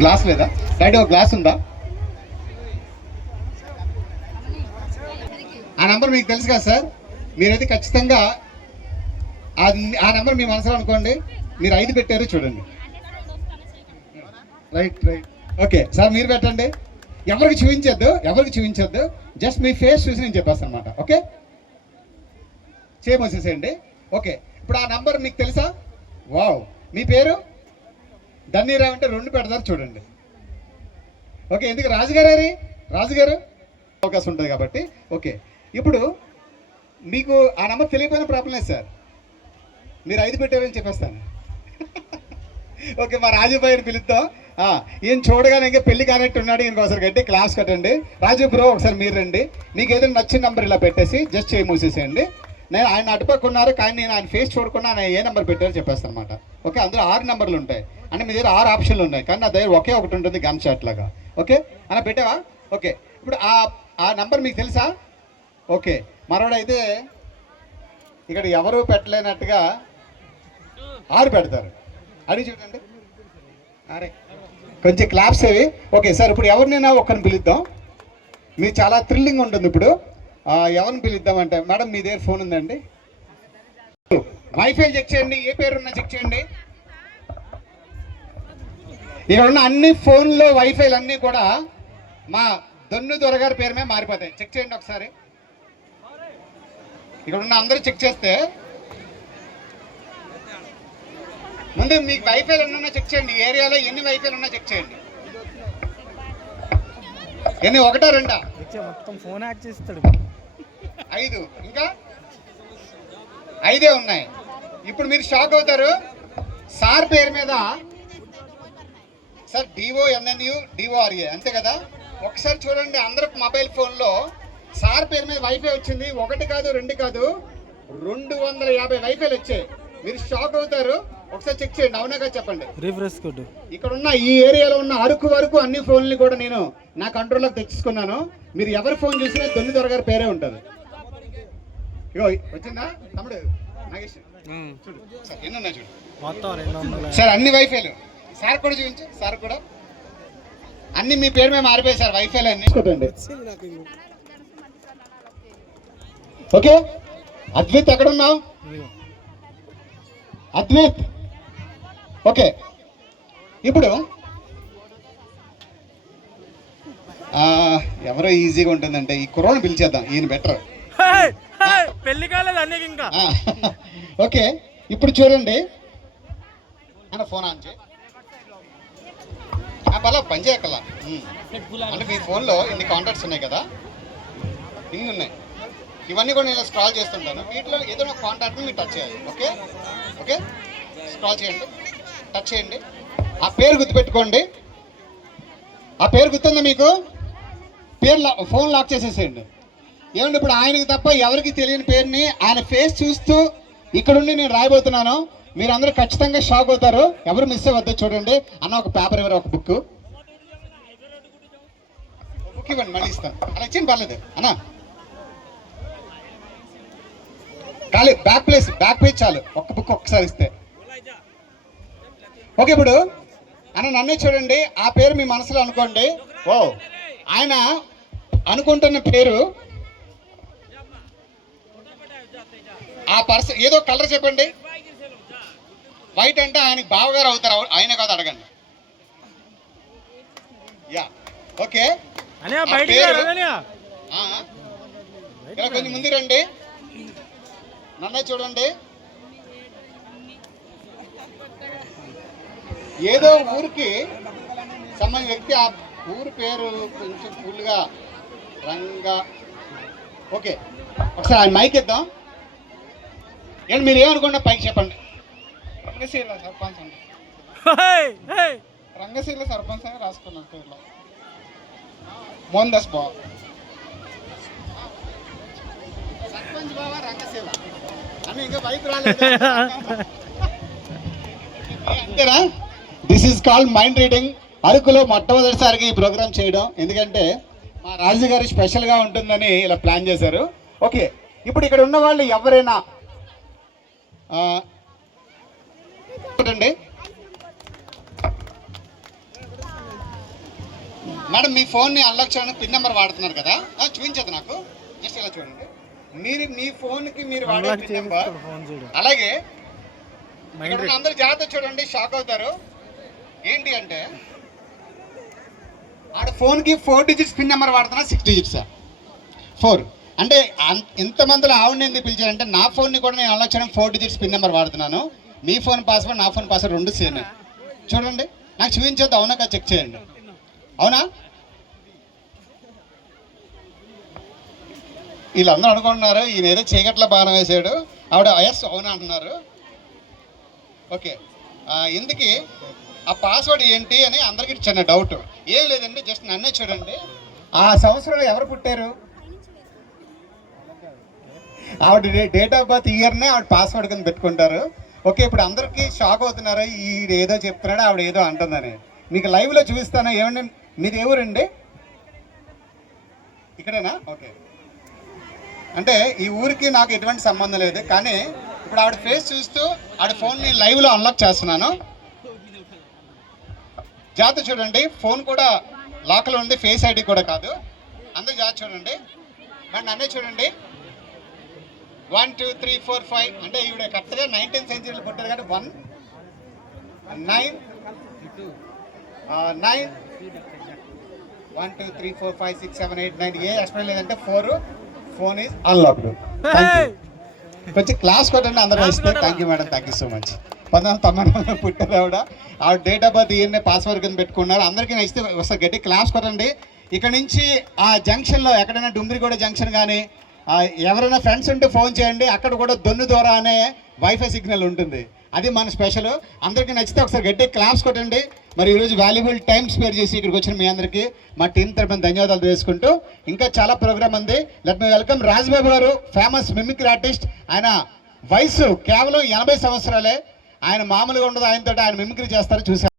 Glass లేదా daddy? ఒక glass ఉందా? ఆ నెంబర్ మీకు తెలుసు కదా సార్. మీరైతే ఖచ్చితంగా ఆ నెంబర్ మీ మనసులో అనుకోండి. మీరు 5 పెట్టారు చూడండి. Right right. ఓకే సార్, మీరు పెట్టండి. ఎవరికి చూపించొద్దు, జస్ట్ మీ ఫేస్ చూసి నేను చెప్పేస్తాను అనమాట. ఓకే, చేయమోసేసేయండి. ఓకే, ఇప్పుడు ఆ నంబర్ మీకు తెలుసా? వావ్. మీ పేరు ధన్నీరావు అంటే 2 పెడతారు చూడండి. ఓకే, ఎందుకు రాజుగారు అవకాశం ఉంటుంది కాబట్టి. ఓకే, ఇప్పుడు మీకు ఆ నెంబర్ తెలియకపోయిన ప్రాబ్లం లేదు సార్. మీరు 5 పెట్టారని చెప్పేస్తాను. ఓకే, మా రాజుబాయిని పిలుద్దాం. ఈయన చూడగానే ఇంకా పెళ్లి కానట్టు ఉన్నాడు. ఈయనకి ఒకసారి గట్టి క్లాస్ కట్టండి. రాజు బ్రో, ఒకసారి మీరు రండి. మీకు ఏదైనా నచ్చిన నెంబర్ ఇలా పెట్టేసి జస్ట్ చేయి మూసేసేయండి. నేను ఆయన అటుపక్కున్నారు, కానీ నేను ఆయన ఫేస్ చూడకుండా ఆయన ఏ నెంబర్ పెట్టారో చెప్పేస్తాను అనమాట. ఓకే, అందులో 6 నెంబర్లు ఉంటాయి. అంటే మీ దగ్గర 6 ఆప్షన్లు ఉన్నాయి, కానీ నా దగ్గర ఒకే ఒకటి ఉంటుంది, గన్ షాట్ లాగా. ఓకే అలా పెట్టావా? ఓకే, ఇప్పుడు ఆ నెంబర్ మీకు తెలుసా? ఓకే, మరోడైతే ఇక్కడ ఎవరు పెట్టలేనట్టుగా 6 పెడతారు. అది చూడండి. అరే కొంచెం క్లాప్స్ అవి. ఓకే సార్, ఇప్పుడు ఎవరినైనా ఒక్కరిని పిలుద్దాం. మీరు చాలా థ్రిల్లింగ్ ఉంటుంది. ఇప్పుడు ఎవరిని పిలుద్దామంటే, మేడం మీ దగ్గర ఫోన్ ఉందండి? వైఫై చెక్ చేయండి, ఏ పేరున్నా చెక్ చేయండి. ఇక్కడ ఉన్న అన్ని ఫోన్లో వైఫైలు అన్నీ కూడా మా దొన్ను దొరగారి పేరు మీద మారిపోతాయి. చెక్ చేయండి ఒకసారి. ఇక్కడ ఉన్న అందరూ చెక్ చేస్తే ముందు మీకు వైఫైలు ఎన్ని ఉన్నా చెక్ చేయండి. ఏరియాలో ఎన్ని వైఫైలు ఉన్నా చెక్ చేయండి. ఎన్ని? 1 2 మొత్తం ఫోన్ హ్యాక్ చేస్తాడు. 5, ఇంకా 5 ఉన్నాయి. ఇప్పుడు మీరు షాక్ అవుతారు. సార్ పేరు మీద సార్ DONNU DORA అంతే కదా. ఒకసారి చూడండి, అందరూ మొబైల్ ఫోన్లో సార్ పేరు మీద వైఫై వచ్చింది. 1 కాదు 2 కాదు 250 వైఫైలు వచ్చాయి. మీరు షాక్ అవుతారు. ఒకసారి చెక్ చేయండి. అవునాగా చెప్పండి. రిఫ్రెష్ కొట్టు. ఇక్కడ ఉన్న ఈ ఏరియాలో ఉన్న అరకు వరకు అన్ని ఫోన్లు కూడా నేను నా కంట్రోల్లోకి తెచ్చుకున్నాను. మీరు ఎవరి ఫోన్ చూసినా దొన్ని దొరగారి పేరే ఉంటుంది. ఇగో వచ్చిందా తమ్ముడు నాగేష్? చూడు సార్, ఎన్ని ఉన్నాయి చూడు. సార్ అన్ని వైఫైలు సార్ కూడా చూపించు. సార్ కూడా అన్ని మీ పేరు మేము మారిపోయాయి సార్, వైఫైలు అన్ని. ఓకే, అద్విత్ ఎక్కడున్నావు? అద్విత్. ఓకే, ఇప్పుడు ఎవరో ఈజీగా ఉంటుందంటే ఈ కుర్రోని పిలిచేద్దాం. ఈయన బెటర్. పెళ్లి కాలేదు అన్నీ ఇంకా. ఓకే, ఇప్పుడు చూడండి. అన్న ఫోన్ ఆన్ చేయి. బలా పని చేయకల్లా. అంటే మీ ఫోన్లో ఇన్ని కాంటాక్ట్స్ ఉన్నాయి కదా, ఇన్ని ఉన్నాయి. ఇవన్నీ కూడా నేను స్క్రాల్ చేస్తుంటాను. వీటిలో ఏదైనా కాంటాక్ట్ని మీరు టచ్ చేయాలి. ఓకే ఓకే, స్క్రాల్ చేయండి, టచ్ చేయండి. ఆ పేరు గుర్తుపెట్టుకోండి. ఆ పేరు గుర్తుందా మీకు? ఫోన్ లాక్ చేసేసేయండి. ఏమండి, ఇప్పుడు ఆయనకి తప్ప ఎవరికి తెలియని పేరుని ఆయన ఫేస్ చూస్తూ ఇక్కడుండి నేను రాయబోతున్నాను. మీరు అందరూ ఖచ్చితంగా షాక్ అవుతారు. ఎవరు మిస్ అవ్వద్దు. చూడండి అన్న, ఒక పేపర్ ఇవ్వరు, ఒక బుక్ ఇవ్వండి, మళ్ళీ ఇస్తాను. అలా ఇచ్చింది పర్లేదు అన్న. ఖాళీ బ్యాక్ పేజ్ చాలు, ఒక్క బుక్ ఒక్కసారి ఇస్తే. ఓకే, ఇప్పుడు అన్న నన్నే చూడండి. ఆ పేరు మీ మనసులో అనుకోండి. ఓ, ఆయన అనుకుంటున్న పేరు ఆ పర్సన్ ఏదో కలర్ చెప్పండి. వైట్ అంటే ఆయనకి బావగారు అవుతారు. ఆయన కాదు, అడగండి. Yeah, okay. ఇలా కొంచెం ముందు రండి. నన్నే చూడండి. ఏదో ఊరికి సంబంధించిన వ్యక్తి. ఆ ఊరి పేరు కొంచెం ఫుల్గా రంగా. ఓకే, ఒకసారి ఆయన మైక్ ఇద్దాం. ఏంటి మీరు ఏమనుకున్నా పైకి చెప్పండి. రంగశీల సర్పంచ్ అండి. రంగశీల సర్పంచ్ అని రాసుకున్నాను పేరులో. మోహన్ బావ సర్పంచ్ బావ రంగశీల అని ఇంకా బైక్ రాలేదు అంతేనా? This is called mind reading. అరకులో మొట్టమొదటిసారిగా ఈ ప్రోగ్రామ్ చేయడం, ఎందుకంటే మా రాజు గారు స్పెషల్గా ఉంటుందని ఇలా ప్లాన్ చేశారు. ఓకే, ఇప్పుడు ఇక్కడ ఉన్న వాళ్ళు ఎవరైనా అండి మేడం మీ ఫోన్ని అన్లాక్ చేయడానికి పిన్ నెంబర్ వాడుతున్నారు కదా, చూపించదు నాకు. జస్ట్ ఇలా చూడండి. మీరు మీ ఫోన్కి మీరు వాడే పిన్ నెంబర్. ఫోన్ చూడు. అలాగే ఇక్కడ ఉన్న అందరూ జాగ్రత్త చూడండి, షాక్ అవుతారు. ఏంటి అంటే ఆడ ఫోన్కి 4 డిజిట్స్ పిన్ నెంబర్ వాడుతున్నా, 6 డిజిట్స్ 4. అంటే ఇంతమందిలో ఆవిడని ఎందుకు పిలిచారంటే నా ఫోన్ని కూడా నేను అన్లాక్ చేయడానికి 4 డిజిట్స్ పిన్ నెంబర్ వాడుతున్నాను. మీ ఫోన్ పాస్వర్డ్ నా ఫోన్ పాస్వర్డ్ రెండు సేమ్. చూడండి, నాకు చూపించొద్దు, అవునా కదా చెక్ చేయండి. అవునా? వీళ్ళందరూ అనుకుంటున్నారు ఈయన ఏదో చీకట్ల బాణం వేసాడు, ఆవిడ ఎస్ అవునా అంటున్నారు. ఓకే, ఇందుకీ ఆ పాస్వర్డ్ ఏంటి అని అందరికీ చిన్న డౌట్. ఏం లేదండి, జస్ట్ నన్నే చూడండి. ఆ సంవత్సరంలో ఎవరు పుట్టారు, ఆవిడ డేట్ ఆఫ్ బర్త్ ఇయర్నే ఆవిడ పాస్వర్డ్ కింద పెట్టుకుంటారు. ఓకే, ఇప్పుడు అందరికీ షాక్ అవుతున్నారు, ఈ ఏదో చెప్తున్నాడు ఆవిడ ఏదో అంటుందని. మీకు లైవ్లో చూపిస్తాను. ఏమండి మీది ఏ ఊరండి? ఇక్కడేనా? ఓకే, అంటే ఈ ఊరికి నాకు ఎటువంటి సంబంధం లేదు, కానీ ఇప్పుడు ఆవిడ ఫేస్ చూస్తూ ఆవిడ ఫోన్ని లైవ్లో అన్లాక్ చేస్తున్నాను. జాగ్రత్త చూడండి, ఫోన్ కూడా లాక్లో ఉంది, ఫేస్ ఐడి కూడా కాదు. అందరూ జాగ్రత్త చూడండి. మరి నన్నే చూడండి. 1 2 3 4 5 అంటే ఈవిడ కరెక్ట్గా 19th సెంచరీలో పుట్టారు కాబట్టి 1 9 9 1 2 3 4 5 6 7 8 9 ఏ ఎక్స్ప్లెయిన్ లేదంటే 4 ఫోన్ ఈజ్ అన్లాక్డ్. కొంచెం క్లాస్ కొట్టండి అందరూ వస్తే. Thank you madam, thank you so much. 1990 పుట్టారు ఆవిడ డేట్ ఆఫ్ బర్త్ ఇయర్నే పాస్వర్డ్ కింద పెట్టుకున్నారు. అందరికీ నచ్చితే ఒకసారి గట్టి క్లాస్ కొట్టండి. ఇక్కడ నుంచి ఆ జంక్షన్లో ఎక్కడైనా డుమ్రిగూడ జంక్షన్ కానీ ఎవరైనా ఫ్రెండ్స్ ఉంటే ఫోన్ చేయండి, అక్కడ కూడా దొన్ను ద్వారా అనే వైఫై సిగ్నల్ ఉంటుంది, అది మన స్పెషల్. అందరికీ నచ్చితే ఒకసారి గట్టి క్లాప్స్ కొట్టండి. మరి ఈరోజు వాల్యుబుల్ టైం స్పేర్ చేసి ఇక్కడికి వచ్చిన మీ అందరికీ మా టీం తరపున ధన్యవాదాలు తెలుసుకుంటూ ఇంకా చాలా ప్రోగ్రామ్ ఉంది. లెట్ మీ వెల్కమ్ రాజ్బాబు గారు, ఫేమస్ మిమిక్రీ ఆర్టిస్ట్. ఆయన వయసు కేవలం 80 సంవత్సరాలే. ఆయన మామూలుగా ఉండదు, ఆయనతో ఆయన మిమిక్రీ చేస్తారు, చూసారు.